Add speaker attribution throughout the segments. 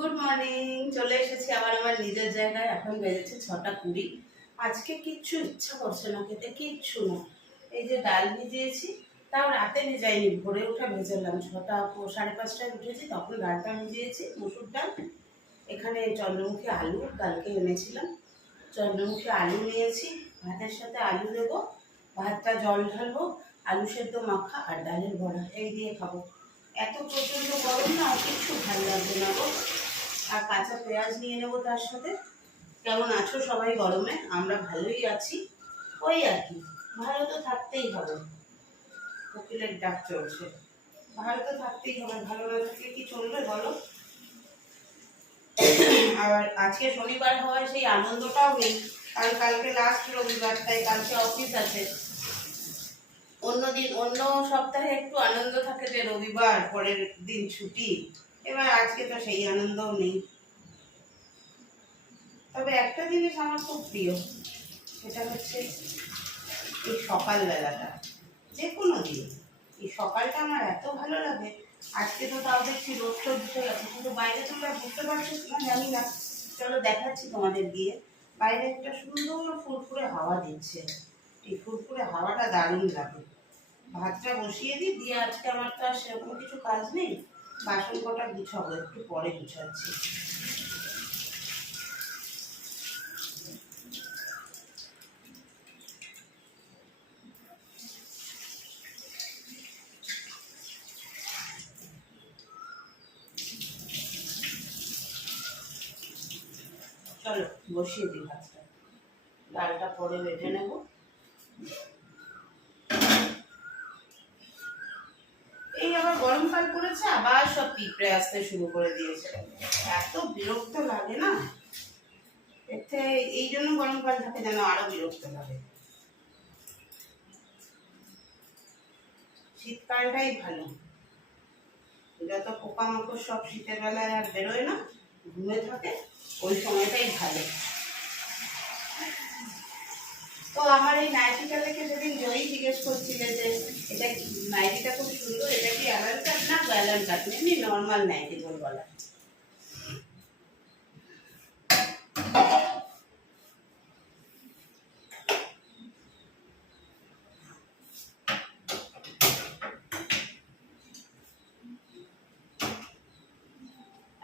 Speaker 1: Good morning চলে এসেছি আবার আমার নিজের জায়গায়। এখন বেজেছে ছটা কুড়ি। আজকে কিচ্ছু ইচ্ছা করছে না, খেতে কিচ্ছু না। এই যে ডাল ভিজিয়েছি, তাও রাতে ভিজাইনি, ভোরে উঠে ভেজালাম। ছটা সাড়ে পাঁচটায় উঠেছি, তখন ডালটা ভিজিয়েছি, মুসুর ডাল। এখানে চন্দ্রমুখী আলু, কালকে এনেছিলাম। চন্দ্রমুখী আলু নিয়েছি, ভাতের সাথে আলু দেবো। ভাতটা জল ঢালবো, আলু সেদ্ধ মাখা আর ডালের বড়া। এই দিয়ে খাব। এত প্রচণ্ড গরম না কিচ্ছু ভালো লাগবে না গো। আর কাঁচা পেঁয়াজ নিয়ে নেব তার সাথে। কেমন আছো সবাই গরমে? আমরা ভালোই আছি। ওই আর কি, ভালো তো থাকতেই হবে। কোকিলের ডাক চলছে। ভালো তো থাকতেই হবে, ভালো না থাকলে কি চলবে বলো? আবার আজকে শনিবার হওয়ায় সেই আনন্দটাও নেই। কারণ কালকে লাস্ট রবিবার, তাই কালকে অফিস আছে। অন্যদিন, অন্য সপ্তাহে একটু আনন্দ থাকে যে রবিবার, পরের দিন ছুটি। এবার আজকে তো সেই আনন্দও নেই। তবে একটা জিনিস আমার খুব প্রিয়, সেটা হচ্ছে এই সকালবেলাটা, যে কোনো দিন। এই সকালটা আমার এত ভালো লাগে, আজকে তো তাও দেখছি রোদ টোদ উঠে গেছে, কিন্তু বাইরে তোমরা বুঝতে পারছ কিনা জানি না। চলো দেখাচ্ছি তোমাদের গিয়ে। বাইরে একটা সুন্দর ফুরফুরে হাওয়া দিচ্ছে। এই ফুরফুরে হাওয়াটা দারুণ লাগে। ভাতটা বসিয়ে দিই, দিয়ে আজকে আমার তো আর সেরকম কিছু কাজ নেই। বাসন কটা গুছাবো একটু পরে গুছাচ্ছি। চলো বসিয়ে দিই ভাতটা। ডালটা পরে বেটে নেব। এই আবার গরমকাল পড়েছে, আবার সব পিঁপড়ে আসতে শুরু করে দিয়েছে। এত বিরক্ত লাগে না? এতে এই জন্য গরমকাল থাকে যেন আরও বিরক্ত লাগে। শীতকালটাই ভালো। যত পোকামাকড় সব শীতের বেলায় আর বেরোয় না, ঘুমে থাকে, ওই সময়টাই ভালো। তো আমার এই নাইটিটা দেখে সেদিন জয়ী জিজ্ঞেস করছিলে যে, এটা নাইটিটা খুব সুন্দর, এটা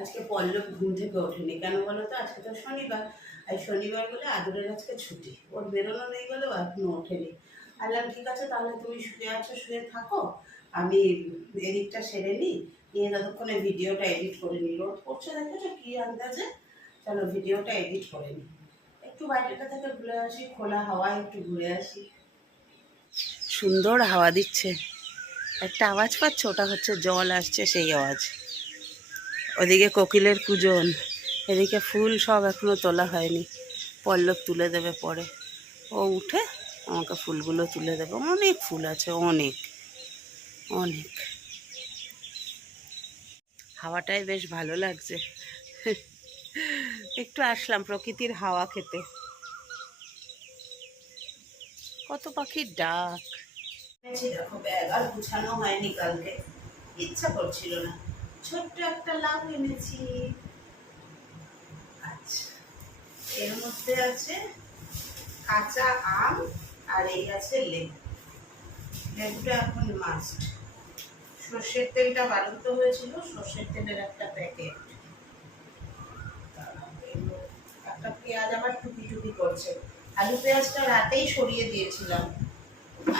Speaker 1: আজকে পল্লব ঘুম থেকে ওঠেনি। কেন বলো তো? আজকে তো শনিবার। আর শনিবার বলে আদরের আজকে ছুটি। ওর বেরোনো নেই বলেও এখনও ওঠেনি। আল্লাহ ঠিক আছে, তাহলে তুমি শুয়ে আছো, শুয়ে থাকো। আমি এডিটটা সেরে নিই নিয়ে ততক্ষণে ভিডিওটা এডিট করে নিই রোদ করছে দেখেছ কি আন্দাজে। চলো, ভিডিওটা এডিট করে নিই একটু বাইরেটা থেকে ঘুরে আসি, খোলা হাওয়ায় একটু ঘুরে আসি। সুন্দর হাওয়া দিচ্ছে। একটা আওয়াজ পাচ্ছ? ওটা হচ্ছে জল আসছে, সেই আওয়াজ। ওদিকে কোকিলের কুজন। এদিকে ফুল সব এখনও তোলা হয়নি। পল্লব তুলে দেবে পরে। ও উঠে, আমাকে ফুলগুলো তুলে দেবে। অনেক ফুল আছে, অনেক। অনেক। হাওয়াটাই বেশ ভালো লাগছে। একটু আসলাম প্রকৃতির হাওয়া খেতে। কত পাখির ডাক। ইচ্ছা করছিল না। ছোট্ট একটা আচ্ছা এর মধ্যে আছে কাঁচা আম আর এই আছে লেবু। লেবুটা এখন মাস্ট সর্ষের তেলটা বাড়ন্ত হয়েছিল, সর্ষের তেলের একটা প্যাকেট একটা পেঁয়াজ আবার টুপি টুপি করছে। আলু পেঁয়াজটা রাতেই সরিয়ে দিয়েছিলাম।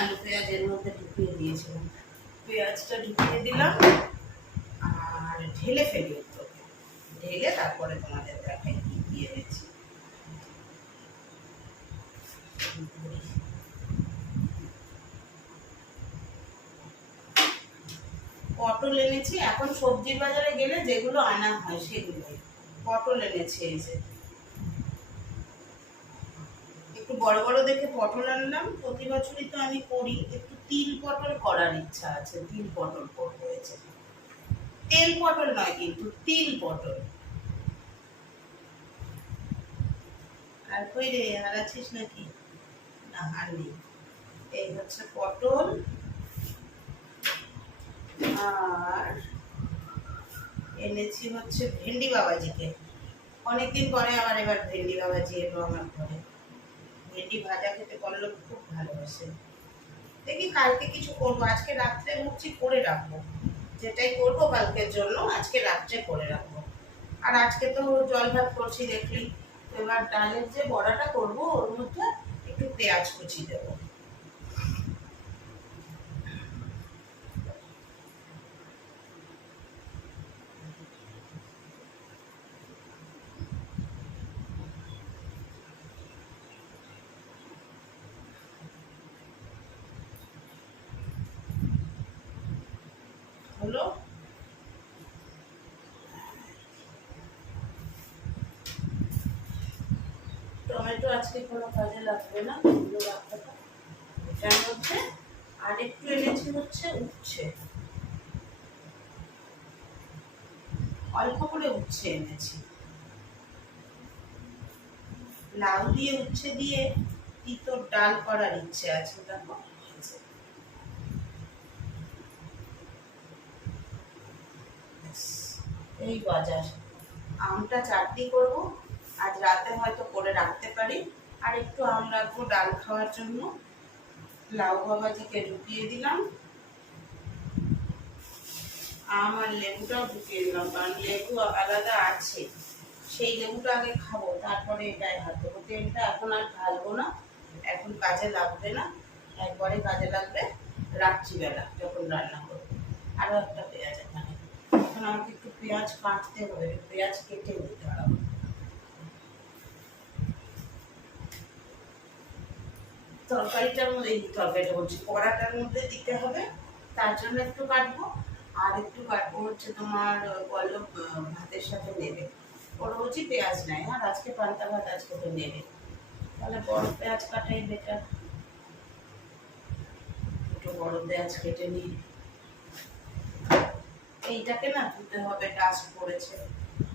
Speaker 1: আলু পেঁয়াজের মধ্যে ঢুকিয়ে দিয়েছিলাম। পেঁয়াজটা ঢুকিয়ে দিলাম, আর ঢেলে ফেলি ঢেলে তারপরে তোমাদের কি কি এনেছি পটল এনেছি, এখন সবজির বাজারে গেলে যেগুলো আনা হয় সেগুলোই। পটল এনেছি এই যে। একটু বড় বড় দেখে পটল আনলাম, প্রতি বছরই তো আমি করি, একটু তিল পটল করার ইচ্ছা আছে, তিল পটল করব হয়েছে তেল পটল নয় কিন্তু, তিল পটল। আর কই রে, আর আছিস নাকি? না, আর নেই। এই হচ্ছে পটল। আর এনেছি হচ্ছে ভেন্ডি বাবাজিকে। অনেকদিন পরে আবার এবার ভেন্ডি বাবাজি এলো আমার ঘরে। ভেন্ডি ভাজা খেতে করল খুব ভালোবাসে। দেখি কালকে কিছু করব। আজকে রাত্রে ভাবছি করে রাখব। যেটাই করব কালকের জন্য আজকে রাত্রে করে রাখব। আর আজকে তো জল ভাত করছি দেখলি। এবার ডালের যে বড়াটা করব, ওর মধ্যে একটু পেঁয়াজ কুচি দেবো। হলো? টমেটো আজকে কোনো কাজে লাগবে না এগুলো রাখতে এটার মধ্যে আর একটু এনেছি হচ্ছে, উচ্ছে। অল্প করে উচ্ছে এনেছি। লাউ দিয়ে, উচ্ছে দিয়ে তিতর ডাল করার ইচ্ছে আছে, দেখো হয়েছে। ব্যাস, এই বাজার। আমটা চাটনি করব। আজ রাতে হয়তো করে রাখতে পারি। আর একটু আম রাখব ডাল খাওয়ার জন্য। লাউ বাবাজিকে ঢুকিয়ে দিলাম। আম আর লেবুটাও ঢুকিয়ে দিলাম, কারণ লেবু আলাদা আছে। সেই লেবুটা আগে খাব, তারপরে এটাই হাত দেবো তেলটা এখন আর ঢালবো না। এখন কাজে লাগবে না। একবারে কাজে লাগবে রাত্রিবেলা, যখন রান্না করব। আরও একটা পেঁয়াজ এখানে। এখন আমাকে পেঁয়াজ কাটতে হবে, পেঁয়াজ কেটে নিতে হবে। তরকারিটার মধ্যে তরকারিটা বলছি, কড়াটার মধ্যে দিতে হবে, তার জন্য একটু কাটবো। আর একটু কাটবো হচ্ছে তোমার পল্লব ভাতের সাথে নেবে ওর বলছি পেঁয়াজ নেয় আর আজকে পান্তা ভাত, আজকে তো নেবে তাহলে বড় পেঁয়াজ কাটাই বেটার একটু বড় পেঁয়াজ কেটে নিই। এইটাকে না ধুতে হবে ডাস্ট পড়েছে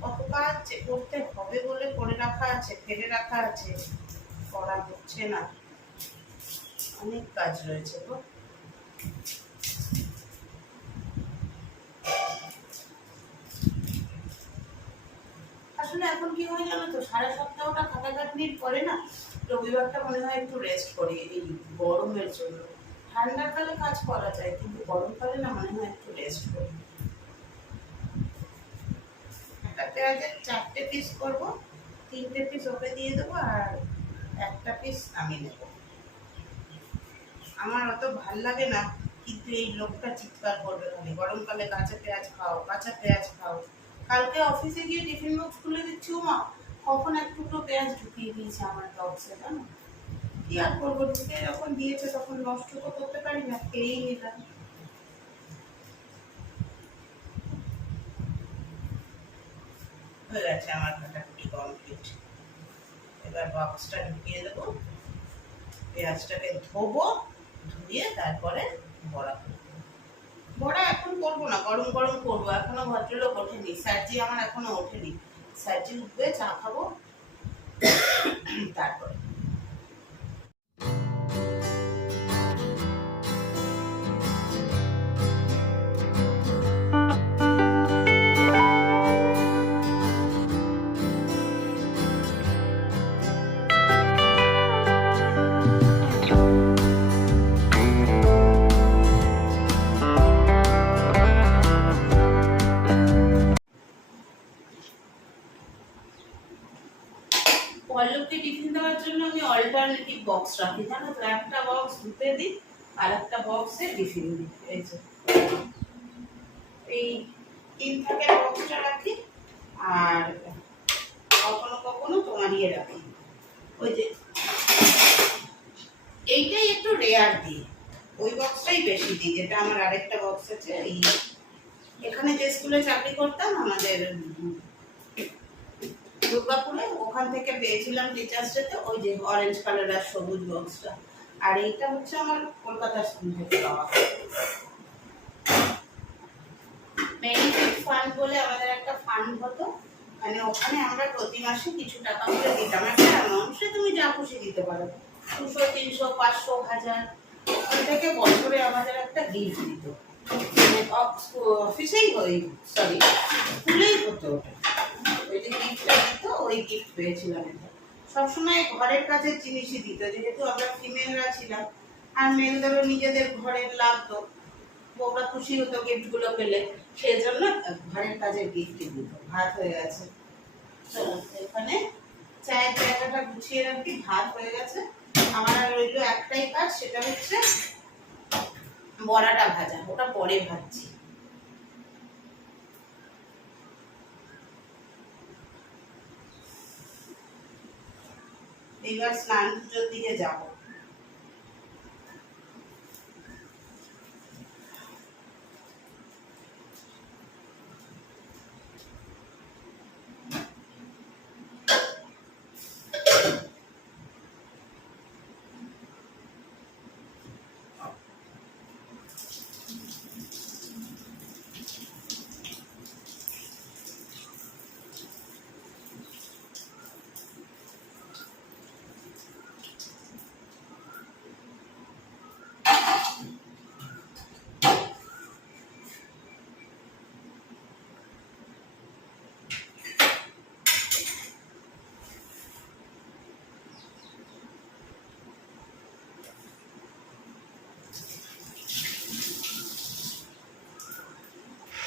Speaker 1: কত কাজ করতে হবে বলে করে রাখা আছে, ফেলে রাখা আছে, করা হচ্ছে না। অনেক কাজ রয়েছে আসলে এখন কি হয় জানো তো, সারা সপ্তাহটা খাটাখাটনির পরে না, রবিবারটা মনে হয় একটু রেস্ট করি এই গরমের জন্য। ঠান্ডার কালে কাজ করা যায়, কিন্তু গরমকালে না মনে হয় একটু রেস্ট করি। একটা পেঁয়াজের চারটে পিস করব, তিনটে পিস ওকে দিয়ে দেবো আর একটা পিস আমি নেব। আমার অত ভালো লাগে না, কিন্তু এই লোকটা চিৎকার করবে খালি। গরমকালে কাঁচা পেঁয়াজ খাও, কাঁচা পেঁয়াজ খাও। কালকে অফিসে গিয়ে টিফিন বক্স খুলে দিচ্ছি মা কখন এক টুকরো পেঁয়াজ ঢুকিয়ে দিয়েছে আমার বক্সে জানো? কি আর করব? ঢুকে যখন দিয়েছে তখন নষ্ট তো করতে পারি না, খেয়েই নিলাম। হয়ে গেছে আমার কাটাকুটি কমপ্লিট এবার বক্সটা ঢুকিয়ে দেবো। পেঁয়াজটাকে ধোবো, ধুয়ে তারপরে বড়া করব। বড়া এখন করব না, গরম গরম করব। এখনও ভদ্রলোক ওঠেনি স্যারজি আমার এখনও ওঠেনি। স্যারজি উঠবে, চা খাব। বক্সে টিফিন এই এই তিন থাকের বক্সটা রাখি, আর কখনো কখনো তোমার ইয়ে রাখি। ওই যে, এইটাই একটু রেয়ার দিই। ওই বক্সটাই বেশি দিই, যেটা আমার আরেকটা বক্স আছে, এই এখানে যে স্কুলে চাকরি করতাম, আমাদের দুর্গাপুরে, ওখান থেকে পেয়েছিলাম টিচার্স ডেতে, ওই যে অরেঞ্জ কালার আর সবুজ বক্সটা আর এইটা হচ্ছে আমার কলকাতা স্কুল থেকে পাওয়া ফান্ড বলে আমাদের একটা ফান্ড হতো। মানে ওখানে আমরা প্রতি মাসে কিছু টাকা করে দিতাম। একটা অ্যামাউন্ট তুমি যা খুশি দিতে পারো। দুশো, তিনশো, পাঁচশো, হাজার। ওখান বছরে আমাদের একটা গিফট দিত। অফিসেই হই সরি স্কুলেই হতো ওটা। ওই যে গিফটটা দিত, ওই গিফট পেয়েছিলাম এটা। সবসময় ঘরের কাজের জিনিসই দিত, যেহেতু আমরা ফিমেলরা ছিলাম। আর মেলদেরও নিজেদের ঘরের লাগতো ওরা খুশি হতো গিফটগুলো পেলে সেই জন্য ঘরের কাজের গিফটই দিত, ভাত হয়ে গেছে। চলো এখানে চায়ের জায়গাটা গুছিয়ে রাখি, ভাত হয়ে গেছে। আমার আর রইল একটাই কাজ, সেটা হচ্ছে বড়াটা ভাজা, ওটা পরে ভাজছি। এইবার স্নান পুজোর দিকে যাব।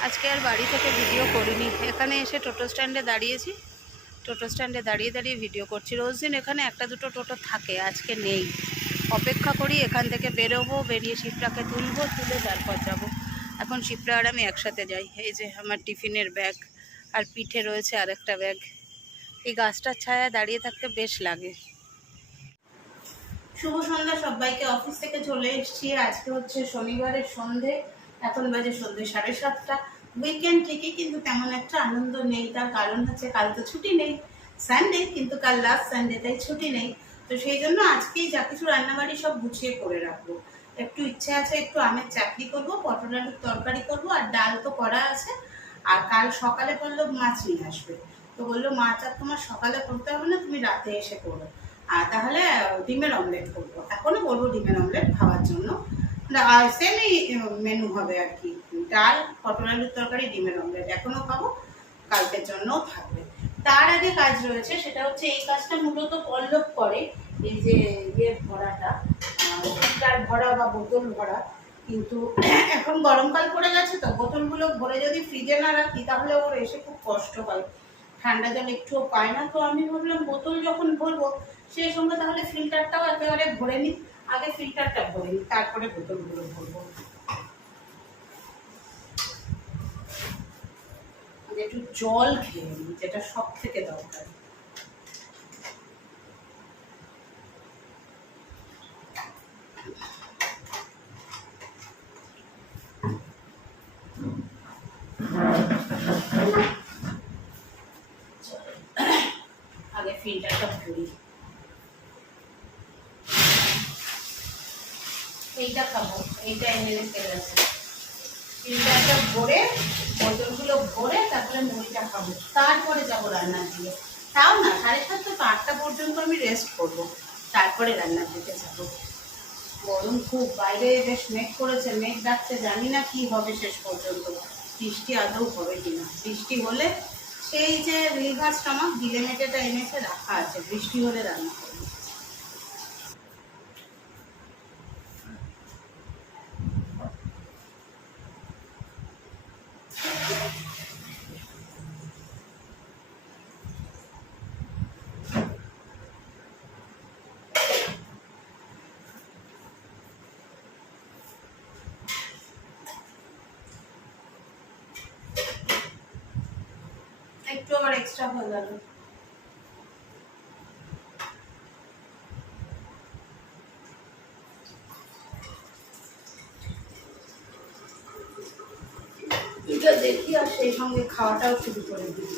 Speaker 2: আজকে আর বাড়ি থেকে ভিডিও করিনি। এখানে এসে টোটো স্ট্যান্ডে দাঁড়িয়েছি। টোটো স্ট্যান্ডে দাঁড়িয়ে দাঁড়িয়ে ভিডিও করছি। রোজ দিন এখানে একটা দুটো টোটো থাকে, আজকে নেই। অপেক্ষা করি এখান থেকে বেরোবো, বেরিয়ে শিপটাকে তুলবো, তুলে তারপর যাব। এখন শিপটা আর আমি একসাথে যাই। এই যে আমার টিফিনের ব্যাগ আর পিঠে রয়েছে আরেকটা ব্যাগ। এই গাছটার ছায়া দাঁড়িয়ে থাকতে বেশ লাগে।
Speaker 1: শুভ সন্ধ্যা সবাইকে। অফিস থেকে চলে এসেছি। আজকে হচ্ছে শনিবারের সন্ধে। এখন বাজে সন্ধে সাড়ে সাতটা। উইকেন্ড ঠিকই কিন্তু তেমন একটা আনন্দ নেই। তার কারণ হচ্ছে কাল তো ছুটি নেই। সানডে কিন্তু কাল লাস্ট সানডে তাই ছুটি নেই। তো সেই জন্য আজকেই যা কিছু রান্নাবাড়ি সব গুছিয়ে করে রাখব। একটু ইচ্ছে আছে একটু আমের চাটনি করব, পটল আলুর তরকারি করব, আর ডাল তো করা আছে। আর কাল সকালে বলল মাছ নিয়ে আসবে। তো বলল, মাছ আর তোমার সকালে করতে হবে না, তুমি রাতে এসে করো। আর তাহলে ডিমের অমলেট করব। এখনও বলব ডিমের অমলেট খাওয়ার জন্য। সেমই মেনু হবে আর কি। ডাল পটল আলুর তরকারি, ডিমের অমলেট এখনও খাব, কালকের জন্যও থাকবে। তার আগে কাজ রয়েছে, সেটা হচ্ছে এই কাজটা মূলত পল্লব করে, এই যে ইয়ে ভরাটা তার ভরা বা বোতল ভরা, কিন্তু এখন গরমকাল পড়ে গেছে, তো বোতলগুলো ভরে যদি ফ্রিজে না রাখি, তাহলে ওর এসে খুব কষ্ট হয়। ঠান্ডা জল একটুও পায় না, তো আমি ভাবলাম বোতল যখন ভরবো, সেই সঙ্গে তাহলে ফিল্টারটাও একেবারে ভরে নিই। আগে ফিল্টারটা ভরে নিই, তারপরে বোতলগুলো ভরবো। একটু জল খেয়ে নিই, যেটা সব থেকে দরকার। আগে ফিল্টারটা ভরি এইটা খাব এইটা এনে তেল আছে। ফিল্টারটা ভরে বোতলগুলো ভরে তারপরে মুড়িটা খাব। তারপরে যাব রান্নার দিকে। তাও না, সাড়ে সাতটা তো আটটা পর্যন্ত আমি রেস্ট করব। তারপরে রান্নার দিকে যাব। গরম খুব, বাইরে বেশ মেঘ করেছে, মেঘ ডাকছে, জানি না কি হবে শেষ পর্যন্ত। বৃষ্টি আদৌ হবে কিনা। বৃষ্টি হলে সেই যে রিভার স্টমাক গিলে মেটেটা এনেছে, রাখা আছে। বৃষ্টি হলে রান্না করব। একটু আবার এক্সট্রা হয়ে গেল সেই সঙ্গে খাওয়াটাও শুরু করে দিই।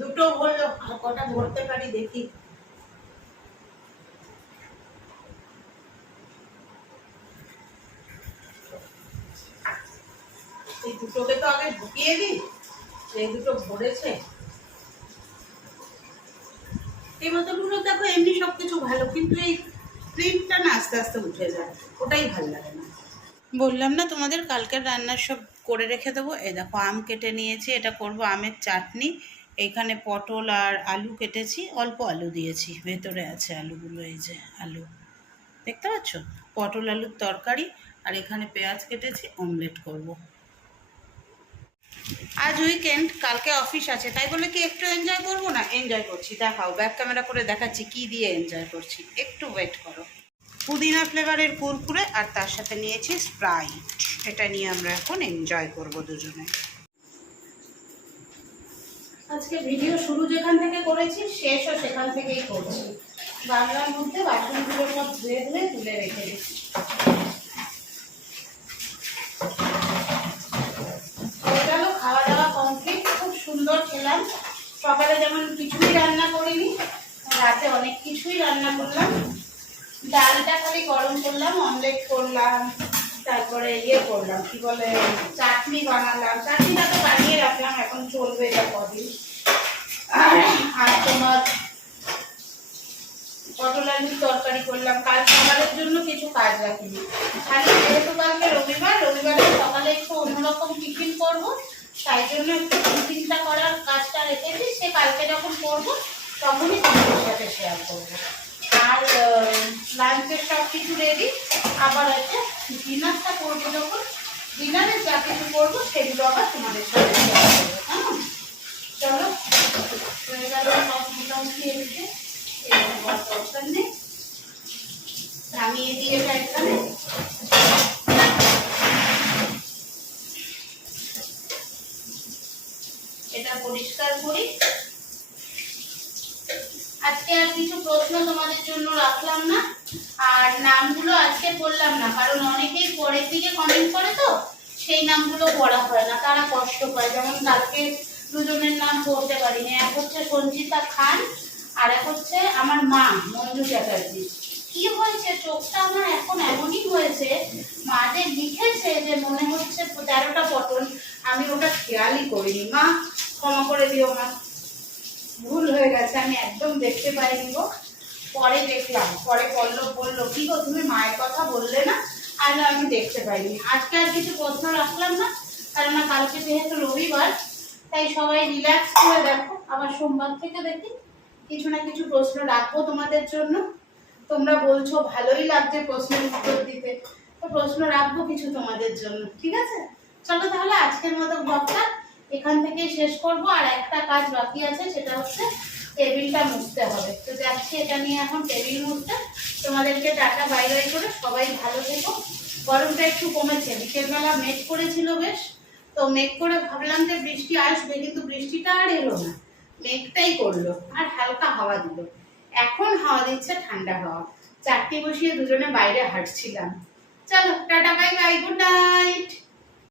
Speaker 1: দুটো ভরলো আর কটা ভরতে পারি দেখি। এই দুটোকে তো আগে ঢুকিয়ে দিই, এই দুটো ভরেছে এই বোতলগুলো দেখো, এমনি সবকিছু ভালো, কিন্তু এই প্রিন্টটা না আস্তে আস্তে উঠে যায়, ওটাই ভালো লাগে না। বললাম না, তোমাদের কালকের রান্নার সব করে রেখে দেবো। এই দেখো, আম কেটে নিয়েছি, এটা করব আমের চাটনি। এইখানে পটল আর আলু কেটেছি, অল্প আলু দিয়েছি। ভেতরে আছে আলুগুলো, এই যে আলু। দেখতে পাচ্ছ? পটল আলুর তরকারি আর এখানে পেঁয়াজ কেটেছি, অমলেট করব। আজ উইকেন্ড কালকে অফিস আছে, তাই বলে কি একটু এনজয় করব না? এনজয় করছি, দেখাও ব্যাক ক্যামেরা করে দেখাচ্ছি কি দিয়ে এনজয় করছি। একটু ওয়েট করো। পুদিনা ফ্লেভারের কুরকুরে আর তার সাথে নিয়েছি স্প্রাইট এটা নিয়ে আমরা এখন এনজয় করব দুজনে। আজকে ভিডিও শুরু যেখান থেকে করেছি, শেষও সেখান থেকেই করছি। বাংলার মধ্যে বাসনগুলোর সব ধুয়ে ধুয়ে তুলে রেখে দিচ্ছি। খাওয়া দাওয়া কমপ্লিট খুব সুন্দর খেলাম। সকালে যেমন কিছুই রান্না করিনি, রাতে অনেক কিছুই রান্না করলাম। ডালটা খালি গরম করলাম অমলেট করলাম। তারপরে ইয়ে করলাম, কি বলে, চাটনি বানালাম। চাটনিটা তো বানিয়ে রাখলাম, এখন চলবে এটা কদিন। আর তোমার পটল আলুর তরকারি করলাম। কাল খাবারের জন্য কিছু কাজ রাখিনি। খালি যেহেতু কালকে রবিবার, রবিবারে সকালে একটু অন্যরকম টিফিন করব, তাই জন্য একটু টিফিনটা করার কাজটা রেখেছি। সে কালকে যখন করব, তখনই তোমাদের সাথে শেয়ার করব। আর লাঞ্চের সব কিছু রেডি আবার আছে ডিনারটা করব যখন, ডিনারে যা কিছু করব সেগুলো আবার তোমাদের সাথে হ্যাঁ? চলো, হয়ে গেল মোটামুটি এদিকে এরকম নেই নামিয়ে দিয়ে এটা এখানে এটা পরিষ্কার করি আজকে আর কিছু প্রশ্ন তোমাদের জন্য রাখলাম না আর নামগুলো আজকে বললাম না কারণ অনেকেই পরের দিকে কমেন্ট করে তো সেই নামগুলো পড়া হয় না তারা কষ্ট পায় যেমন কালকে দুজনের নাম পড়তে পারিনি এক হচ্ছে সঞ্চিতা খান আর এক হচ্ছে আমার মা, মঞ্জু চ্যাটার্জি। কি হয়েছে? চোখটা আমার এখন এমনই হয়েছে মা যে লিখেছে যে মনে হচ্ছে তেরোটা পটল আমি ওটা খেয়ালই করিনি। মা, ক্ষমা করে দিও মা। ভুল হয়ে গেছে, আমি একদম দেখতে পাইনি গো। পরে দেখলাম, পরে পল্লব বলল, কি গো, তুমি মায়ের কথা বললে না? আর আমি দেখতে পাইনি। আজকে আর কিছু প্রশ্ন রাখলাম না? কারণ কালকে যেহেতু রবিবার, তাই সবাই রিল্যাক্স করে দেখো। আবার সোমবার থেকে দেখি কিছু না কিছু প্রশ্ন রাখব তোমাদের জন্য। তোমরা বলছো ভালোই লাগছে প্রশ্নের উত্তর দিতে। তো প্রশ্ন রাখব কিছু তোমাদের জন্য, ঠিক আছে? চলো তাহলে আজকের মতো ব্লগটা এখান থেকেই শেষ করব। আর একটা কাজ বাকি আছে, সেটা হচ্ছে টেবিলটা মুছতে হবে। তো যাচ্ছি এটা নিয়ে এখন টেবিল মুছতে। তোমাদেরকে টাটা, বাই বাই করে সবাই ভালো থেকো। গরমটা একটু কমেছে, বিকেলবেলা মেঘ করেছিল বেশ। তো মেঘ করে ভাবলাম যে বৃষ্টি আসবে, কিন্তু বৃষ্টিটা আর এলো না। মেঘটাই করল, আর হালকা হাওয়া দিল। এখন হাওয়া দিচ্ছে ঠান্ডা হাওয়া। চারটি বসিয়ে দুজনে বাইরে হাঁটছিলাম। চলো, tata bye bye good night